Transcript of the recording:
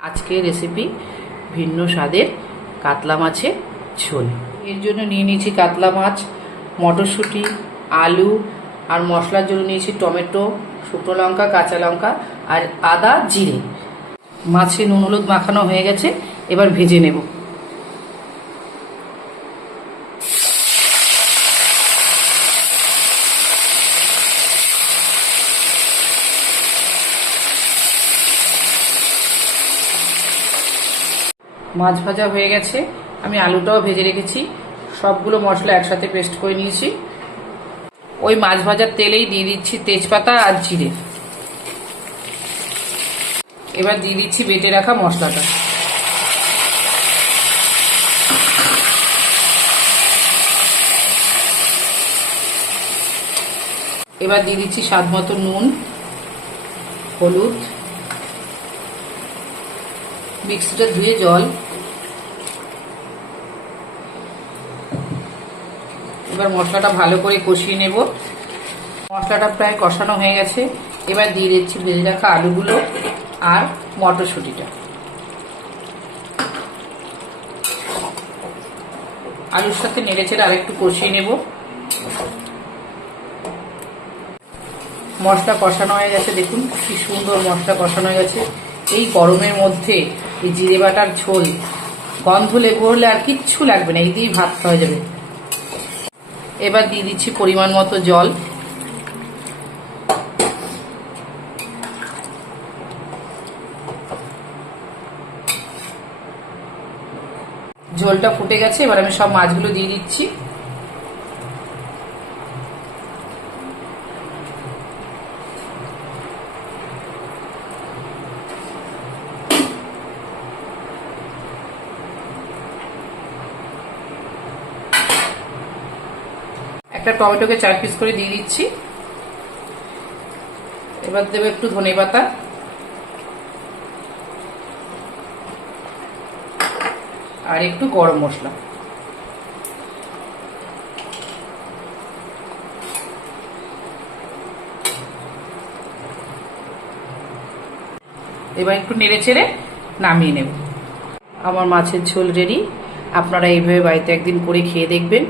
আজকে রেসিপি ভিন্ন স্বাদের কাতলা মাছের ঝোল। এর জন্য নিয়ে নিয়েছি কাতলা মাছ, মটরশুঁটি, আলু আর মশলার জন্য নিয়েছি টমেটো, শুকনো লঙ্কা, কাঁচা লঙ্কা আর আদা, জিরে। মাছে নুন হলুদ মাখানো হয়ে গেছে, এবার ভেজে নেব। মাছ ভাজা হয়ে গেছে, আমি আলুটাও ভেজে রেখেছি। সবগুলো মশলা একসাথে পেস্ট করে নিয়েছি। ওই মাছ ভাজার তেলেই দিয়ে দিচ্ছি তেজপাতা আর জিরে। এবার দিয়ে দিচ্ছি বেটে রাখা মশলাটা। এবার দিয়ে দিচ্ছি স্বাদ মতো নুন, হলুদ, মিক্সিটা ধুয়ে জল। এবার মশলাটা ভালো করে কষিয়ে নেব। মশলাটা প্রায় কষানো হয়ে গেছে, এবার দিয়ে দিচ্ছি ভেজে রাখা আলুগুলো আর মটরশুঁটিটা। আলুর সাথে নেড়েচেড়ে আরেকটু কষিয়ে নেব। মশলা কষানো হয়ে গেছে, দেখুন কি সুন্দর মশলা কষানো হয়ে গেছে। এই গরমের মধ্যে এই জিরে বাটার ঝোল, গন্ধ লেবু হলে আর কিচ্ছু লাগবে না, এই দিয়েই ভাত খাওয়া যাবে। এবার দিয়ে দিচ্ছি পরিমাণ মতো জল। ঝোলটা ফুটে গেছে, এবার আমি সব মাছগুলো দিয়ে দিচ্ছি। একটা টমেটোকে 4 পিস করে দিয়ে দিচ্ছি। এবার দেবো একটু ধনেপাতা, আর একটু গরম মশলা। এবার একটু নেড়ে চেড়ে নামিয়ে নেব। আমার মাছের ঝোল রেডি। আপনারা এইভাবে বাড়িতে একদিন করে খেয়ে দেখবেন।